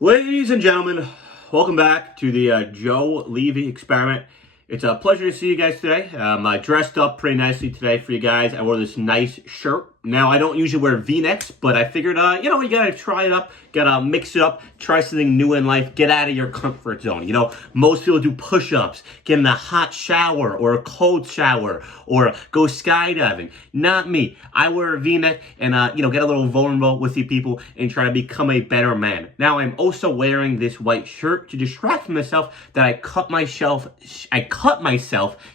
Ladies and gentlemen, welcome back to the Joe Levy experiment. It's a pleasure to see you guys today. I dressed up pretty nicely today for you guys. I wore this nice shirt. Now, I don't usually wear V-necks, but I figured, you gotta try it up, gotta mix it up, try something new in life, get out of your comfort zone. Most people do push-ups, get in a hot shower or a cold shower, or go skydiving. Not me. I wear a V-neck and, get a little vulnerable with you people and try to become a better man. Now, I'm also wearing this white shirt to distract from myself that I cut myself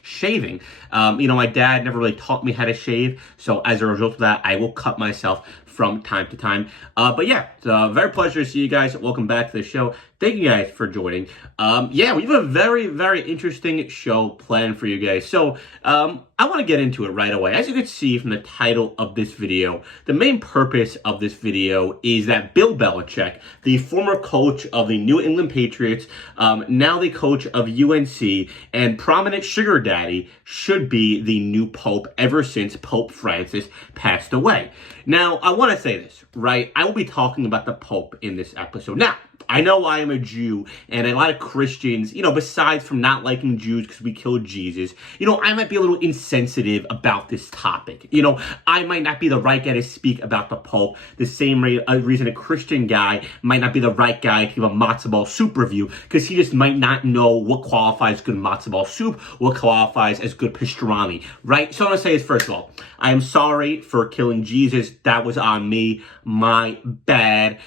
shaving. My dad never really taught me how to shave, so as a result of that, I will cut myself from time to time. But yeah, it's a very pleasure to see you guys. Welcome back to the show. Thank you guys for joining. We have a very, very interesting show planned for you guys. So, I want to get into it right away. As you can see from the title of this video, the main purpose of this video is that Bill Belichick, the former coach of the New England Patriots, now the coach of UNC, and prominent sugar daddy, should be the new pope ever since Pope Francis passed away. Now, I want to say this, right? I will be talking about the pope in this episode. Now, I know I am a Jew, and a lot of Christians, besides from not liking Jews because we killed Jesus, I might be a little insensitive about this topic. I might not be the right guy to speak about the Pope, the same reason a Christian guy might not be the right guy to give a matzo ball soup review, because he just might not know what qualifies good matzo ball soup, what qualifies as good pastrami, right? So I'm going to say this first of all. I am sorry for killing Jesus. That was on me. My bad.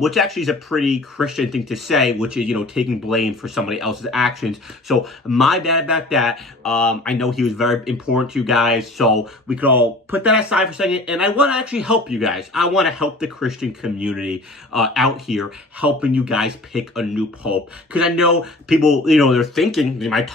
Which actually is a pretty Christian thing to say, which is, taking blame for somebody else's actions. So my bad about that. I know he was very important to you guys, so we could all put that aside for a second. And I want to actually help you guys. I want to help the Christian community out here, helping you guys pick a new pope. Because I know people, they're thinking they might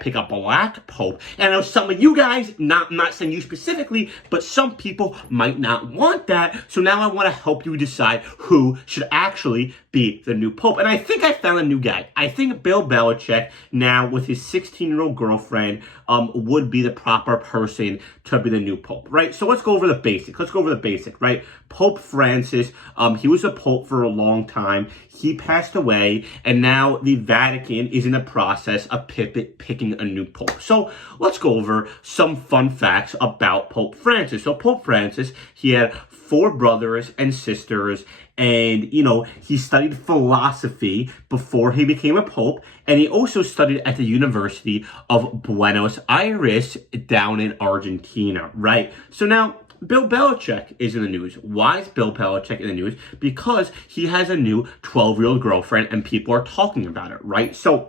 pick a black pope. And I know some of you guys, I'm not saying you specifically, but some people might not want that. So now I want to help you decide who should actually be the new pope. And I think I found a new guy. I think Bill Belichick, now with his 16-year-old girlfriend, would be the proper person to be the new pope, right? So let's go over the basics. Right? Pope Francis, he was a pope for a long time. He passed away, and now the Vatican is in the process of picking a new pope. So let's go over some fun facts about Pope Francis. So Pope Francis, he had 4 brothers and sisters, and, he studied philosophy before he became a pope, and he also studied at the University of Buenos Aires down in Argentina, right? So now, Bill Belichick is in the news. Why is Bill Belichick in the news? Because he has a new 12-year-old girlfriend, and people are talking about it, right? So,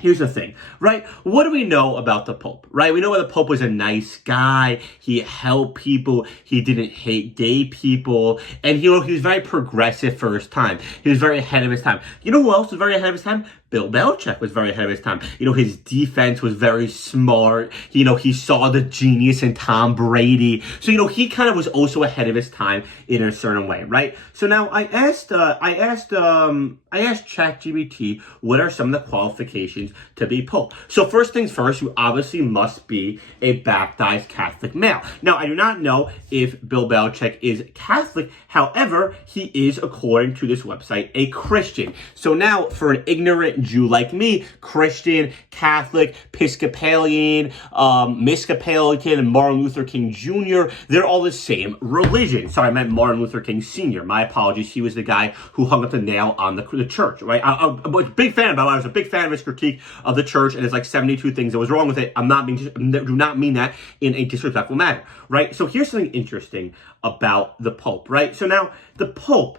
here's the thing, right? What do we know about the Pope, right? We know the Pope was a nice guy. He helped people. He didn't hate gay people. And, he was very progressive for his time. He was very ahead of his time. You know who else was very ahead of his time? Bill Belichick was very ahead of his time. His defense was very smart. He saw the genius in Tom Brady. So, he kind of was also ahead of his time in a certain way, right? So now I asked ChatGPT, what are some of the qualifications to be Pope? So first things first, you obviously must be a baptized Catholic male. Now, I do not know if Bill Belichick is Catholic. However, he is, according to this website, a Christian. So now, for an ignorant Jew like me, Christian, Catholic, Episcopalian, Episcopalian, and Martin Luther King Jr., they're all the same religion. Sorry, I meant Martin Luther King Sr. My apologies. He was the guy who hung up the nail on the church, right? I'm a big fan of him. I was a big fan of his critique of the church, and there's like 72 things that was wrong with it. Do not mean that in a disrespectful manner, right? So here's something interesting about the Pope, right? So now, the Pope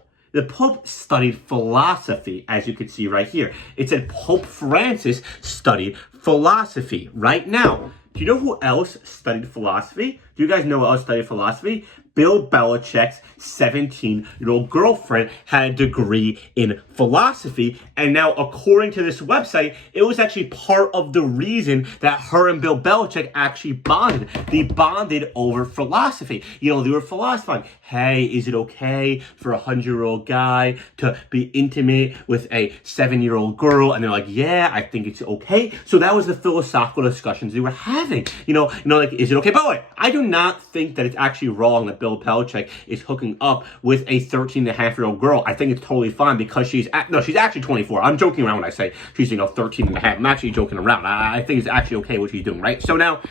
studied philosophy, as you can see right here. It said Pope Francis studied philosophy. Right now, do you know who else studied philosophy? Do you guys know who else studied philosophy? Bill Belichick's 17-year-old girlfriend had a degree in philosophy. And now, according to this website, it was actually part of the reason that her and Bill Belichick actually bonded. They bonded over philosophy. They were philosophizing. Hey, is it okay for a 100-year-old guy to be intimate with a 7-year-old girl? And they're like, yeah, I think it's okay. So that was the philosophical discussions they were having. Like, is it okay? By the way, I do not think that it's actually wrong that Bill Belichick is hooking up with a 13-and-a-half-year-old girl, I think it's totally fine because she's actually 24. I'm joking around when I say she's 13 and a half. I'm actually joking around. I think it's actually okay what she's doing, right? So now,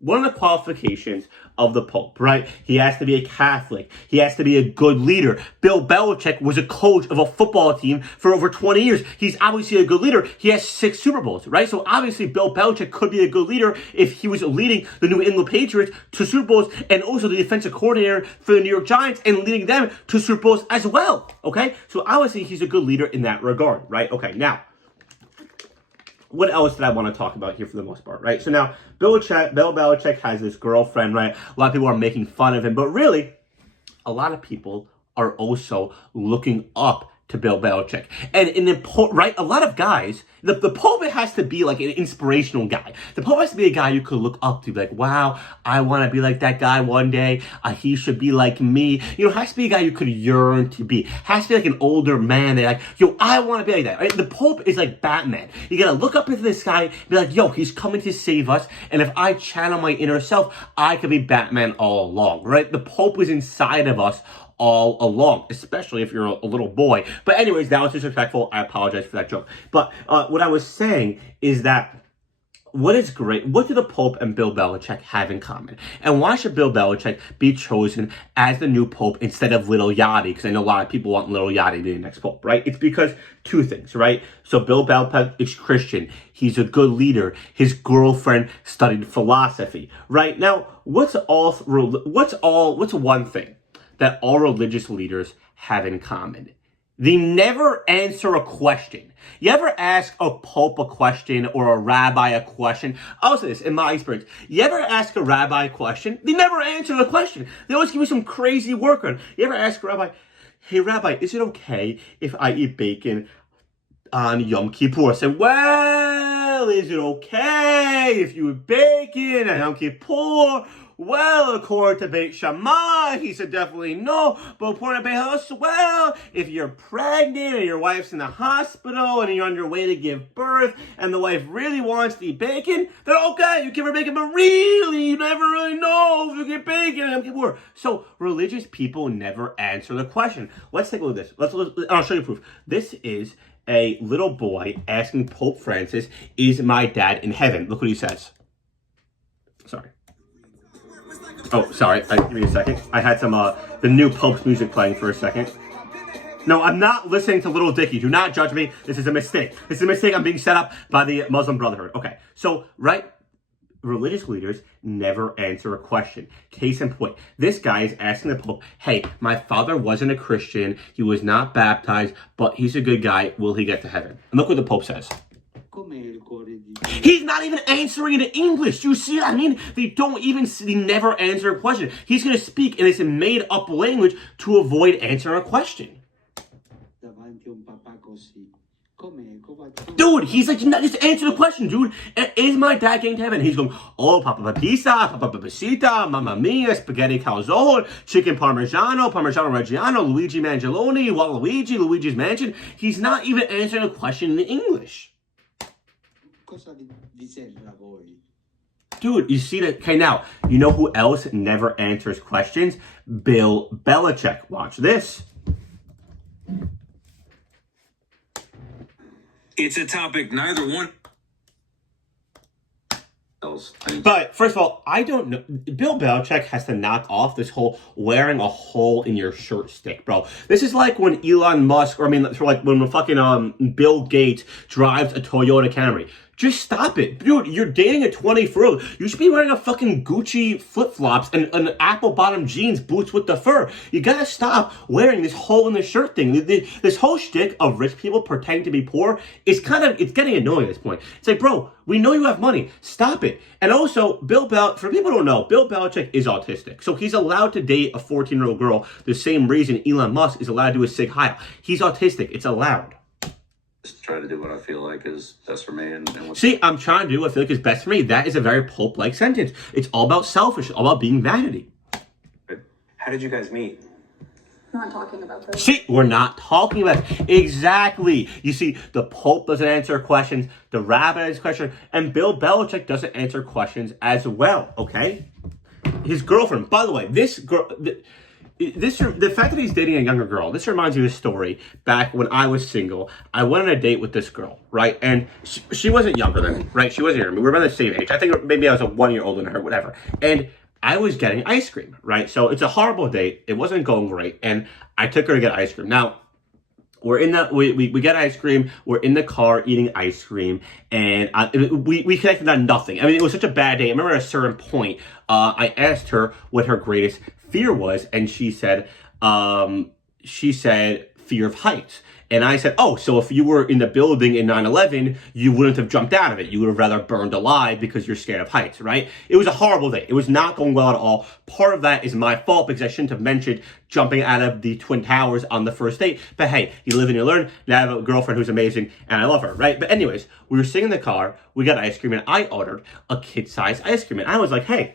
one of the qualifications of the Pope, right? He has to be a Catholic. He has to be a good leader. Bill Belichick was a coach of a football team for over 20 years. He's obviously a good leader. He has 6 Super Bowls, right? So obviously Bill Belichick could be a good leader if he was leading the New England Patriots to Super Bowls and also the defensive coordinator for the New York Giants and leading them to Super Bowls as well, okay? So obviously he's a good leader in that regard, right? Okay, now, what else did I want to talk about here for the most part, right? So now, Bill Belichick has this girlfriend, right? A lot of people are making fun of him, but really, a lot of people are also looking up to Bill Belichick. And right, a lot of guys, the Pope has to be like an inspirational guy. The Pope has to be a guy you could look up to, be like, wow, I want to be like that guy one day. He should be like me. You know, has to be a guy you could yearn to be. Has to be like an older man that like, yo, I want to be like that. Right? The Pope is like Batman. You got to look up into this guy and be like, yo, he's coming to save us. And if I channel my inner self, I could be Batman all along, right? The Pope is inside of us all along, especially if you're a little boy. But anyways, that was disrespectful. I apologize for that joke. But what I was saying is that what is great, what do the Pope and Bill Belichick have in common? And why should Bill Belichick be chosen as the new Pope instead of Little Yachty? Because I know a lot of people want Little Yachty to be the next Pope, right? It's because 2 things, right? So Bill Belichick is Christian. He's a good leader. His girlfriend studied philosophy, right? Now, what's one thing that all religious leaders have in common? They never answer a question. You ever ask a pope a question or a rabbi a question? I'll say this, in my experience. You ever ask a rabbi a question? They never answer the question. They always give you some crazy workaround. You ever ask a rabbi, hey, rabbi, is it okay if I eat bacon on Yom Kippur? I said, well, is it okay if you eat bacon on Yom Kippur? Well, according to Beit Shammai, he said definitely no. But according to Beit Hillel, well, if you're pregnant and your wife's in the hospital and you're on your way to give birth and the wife really wants to eat bacon, then okay, you give her bacon. But really, you never really know if you get bacon on Yom Kippur. So religious people never answer the question. Let's take a look at this. I'll show you proof. This is a little boy asking Pope Francis, is my dad in heaven? Look what he says. Sorry. Oh, sorry. Give me a second. I had some, the new Pope's music playing for a second. No, I'm not listening to Little Dicky. Do not judge me. This is a mistake. This is a mistake. I'm being set up by the Muslim Brotherhood. Okay. So, right, religious leaders never answer a question. Case in point, this guy is asking the Pope, hey, my father wasn't a Christian. He was not baptized, but he's a good guy. Will he get to heaven? And look what the Pope says. He's not even answering it in English. You see what I mean? They never answer a question. He's going to speak in this made-up language to avoid answering a question. Dude, he's like, just answer the question, dude. Is my dad getting to heaven? He's going, oh, Papa Pizza, Papa Papacita, Mamma Mia, Spaghetti Calzone, Chicken Parmigiano, Parmigiano Reggiano, Luigi Mangioloni, Waluigi, Luigi's Mansion. He's not even answering a question in English. Dude, you see that? Okay, now, you know who else never answers questions? Bill Belichick. Watch this. It's a topic neither one else. But first of all, I don't know. Bill Belichick has to knock off this whole wearing a hole in your shirt stick, bro. This is like when Elon Musk, or I mean, like when fucking Bill Gates drives a Toyota Camry. Just stop it. Dude, you're dating a 24-year-old. You should be wearing a fucking Gucci flip-flops and an apple-bottom jeans, boots with the fur. You gotta stop wearing this hole in the shirt thing. This whole shtick of rich people pretending to be poor is it's getting annoying at this point. It's like, bro, we know you have money. Stop it. And also, for people who don't know, Bill Belichick is autistic. So he's allowed to date a 14-year-old girl the same reason Elon Musk is allowed to do a Sig Heil. He's autistic. It's allowed. Just try to do what I feel like is best for me. See, I'm trying to do what I feel like is best for me. That is a very Pope-like sentence. It's all about selfish, all about being vanity. How did you guys meet? We're not talking about this. See, we're not talking about it. Exactly. You see, the Pope doesn't answer questions, the rabbi answers questions, and Bill Belichick doesn't answer questions as well, okay? his girlfriend. By the way, this girl. The fact that he's dating a younger girl, this reminds me of a story back when I was single. I went on a date with this girl, right? And she wasn't younger than me, right? She wasn't younger than me. We were around the same age. I think maybe I was 1 year older than her, whatever. And I was getting ice cream, right? So it's a horrible date. It wasn't going great. And I took her to get ice cream. Now, we're in the, we get ice cream. We're in the car eating ice cream. And we connected on nothing. I mean, it was such a bad day. I remember at a certain point, I asked her what her greatest fear was, and she said fear of heights. And I said, oh, so if you were in the building in 9/11, you wouldn't have jumped out of it. You would have rather burned alive because you're scared of heights, right? It was a horrible day. It was not going well at all. Part of that is my fault because I shouldn't have mentioned jumping out of the Twin Towers on the first date. But hey, you live and you learn. Now I have a girlfriend who's amazing and I love her, right? But anyways, we were sitting in the car, we got ice cream, and I ordered a kid-sized ice cream. And I was like, hey,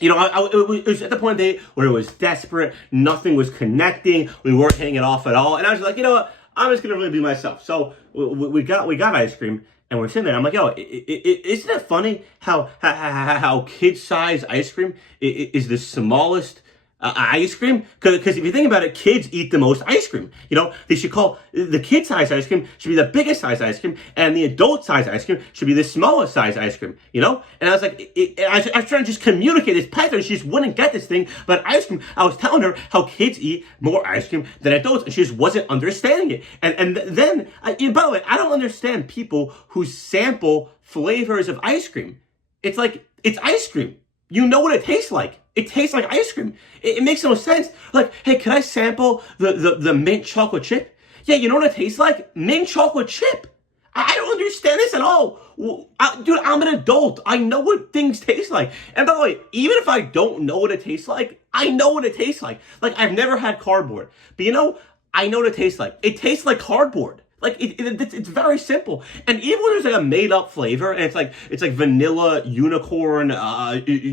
you know, it was at the point of the day where it was desperate. Nothing was connecting. We weren't hitting it off at all. And I was like, you know what? I'm just going to really be myself. So we got ice cream and we're sitting there. I'm like, yo, isn't it funny how kid-sized ice cream is the smallest ice cream? Because if you think about it, kids eat the most ice cream. You know, they should call the kid-sized ice cream should be the biggest size ice cream, and the adult-sized ice cream should be the smallest size ice cream. You know, and I was like, I was trying to just communicate this pattern. She just wouldn't get this thing. But ice cream, I was telling her how kids eat more ice cream than adults, and she just wasn't understanding it. And then, by the way, I don't understand people who sample flavors of ice cream. It's like it's ice cream. You know what it tastes like. It tastes like ice cream. It makes no sense. Like, hey, can I sample the mint chocolate chip? Yeah, you know what it tastes like? Mint chocolate chip. I don't understand this at all. Dude, I'm an adult. I know what things taste like. And by the way, even if I don't know what it tastes like, I know what it tastes like. Like, I've never had cardboard. But you know, I know what it tastes like. It tastes like cardboard. Like it's very simple, and even when there's like a made-up flavor, and it's like vanilla, unicorn,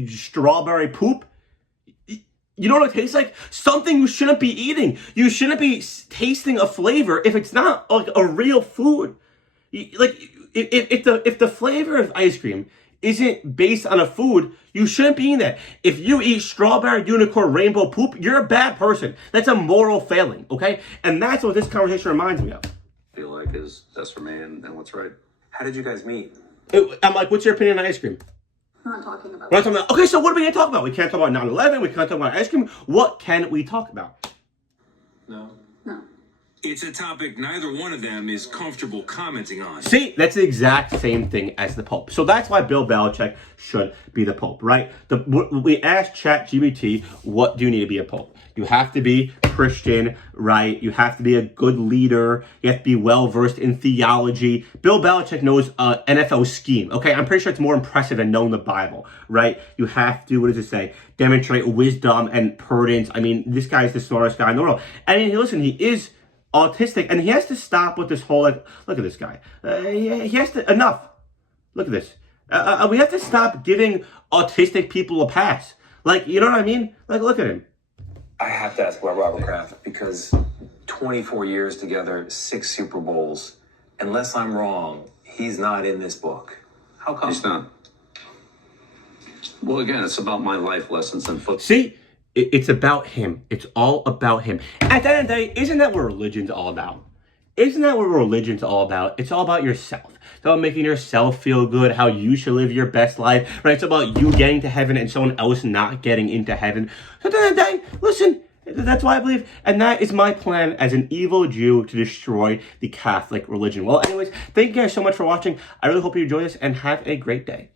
strawberry poop. You know what it tastes like? Something you shouldn't be eating. You shouldn't be tasting a flavor if it's not like a real food. Like if the flavor of ice cream isn't based on a food, you shouldn't be eating that. If you eat strawberry, unicorn, rainbow poop, you're a bad person. That's a moral failing, okay? And that's what this conversation reminds me of. Feel like is best for me and what's right. How did you guys meet? I'm like, what's your opinion on ice cream? I'm not talking about We're not talking about, okay, so what are we going to talk about? We can't talk about 9/11. We can't talk about ice cream. What can we talk about? No. It's a topic neither one of them is comfortable commenting on. See, that's the exact same thing as the Pope. So that's why Bill Belichick should be the Pope, right? We asked ChatGPT, what do you need to be a Pope? You have to be Christian, right? You have to be a good leader. You have to be well-versed in theology. Bill Belichick knows NFL scheme, okay? I'm pretty sure it's more impressive than knowing the Bible, right? You have to, what does it say? Demonstrate wisdom and prudence. I mean, this guy's the smartest guy in the world. I mean, listen, he is autistic, and he has to stop with this whole, like, look at this guy. He has to, enough. Look at this. We have to stop giving autistic people a pass. Like, you know what I mean? Like, look at him. I have to ask about Robert Kraft because 24 years together, 6 Super Bowls. Unless I'm wrong, he's not in this book. How come? He's not. Well, again, it's about my life lessons in football. See? It's about him. It's all about him. At the end of the day, isn't that what religion's all about? Isn't that what religion's all about? It's all about yourself. It's about making yourself feel good, how you should live your best life, right? It's about you getting to heaven and someone else not getting into heaven. So at the end of the day, listen, that's why I believe, and that is my plan as an evil Jew to destroy the Catholic religion. Well, anyways, thank you guys so much for watching. I really hope you enjoy this and have a great day.